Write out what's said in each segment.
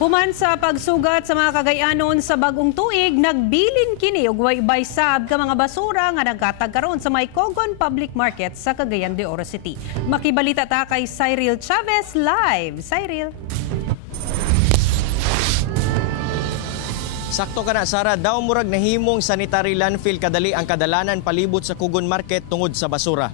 Human sa pagsugat sa mga Cagayanon sa bagong tuig, nagbilin kini og waybay sab ka mga basura nga nagkatag karon sa may Cogon Public Market sa Cagayan de Oro City. Makibalita ta kay Cyril Chavez live. Cyril. Sakto ka na, Sara, daw murag nahimong sanitary landfill kadali ang kadalanan palibot sa Cogon Market tungod sa basura.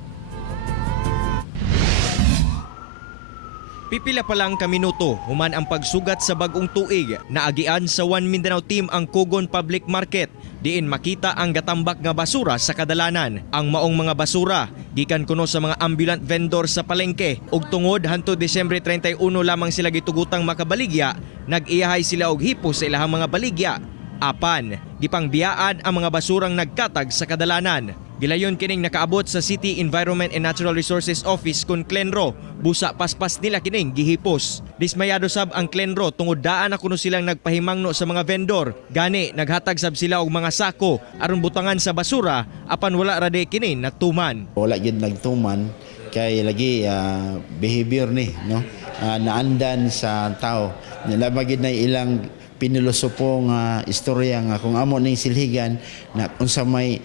Pipila pa lang ka minuto, human ang pagsugat sa bagong tuig. Naagian sa One Mindanao Team ang Cogon Public Market. Diin makita ang gatambak nga basura sa kadalanan. Ang maong mga basura, gikan kuno sa mga ambulant vendor sa palengke. Ug tungod hanto Disyembre 31 lamang sila gitugutang makabaligya, nag-iyahay sila og hipo sa ilahang mga baligya. Apan, gipangbiyaan ang mga basurang nagkatag sa kadalanan. Gilayon kining nakaabot sa City Environment and Natural Resources Office kun Clenro. Busa paspas nila kining gihipos. Dismayado sab ang Clenro tungod daan na kuno silang nagpahimangno sa mga vendor. Gani naghatag sab sila og mga sako aron butangan sa basura apan wala ra kini natuman. Wala gyud nagtuman kay lagi behavior ni no naandan sa tao. Nalabagid na ilang pinilosopong istorya nga kung amo ning silhigan na unsa may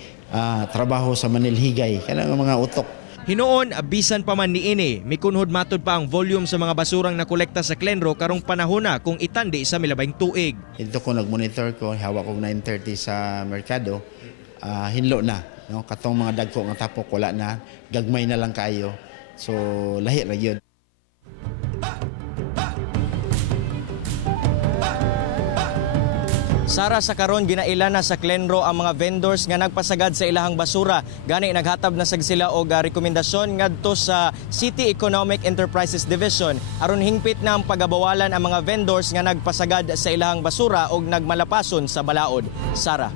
trabaho sa manilhigay kanang mga utok. Hinoon, bisan pa man niini, mikunhod matod pa ang volume sa mga basurang nakolekta sa Clenro karong panahon na kung itandi sa milabing tuig. Ito ko nagmonitor ko, hawak ko 9:30 sa merkado, hinlo na. No? Katong mga dagko nga tapok wala na, gagmay na lang kayo. So lahi ra gyud. Sara, sa karon ginaila na sa Clenro ang mga vendors nga nagpasagad sa ilahang basura. Gani naghatab na sag sila og rekomendasyon ngadto sa City Economic Enterprises Division aron hingpit na ang pagabawalan ang mga vendors nga nagpasagad sa ilahang basura og nagmalapason sa balaod. Sara.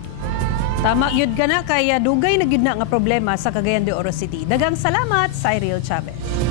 Tama yun ka na kaya dugay na gyud na nga problema sa Cagayan de Oro City. Daghang salamat, Cyril Chavez.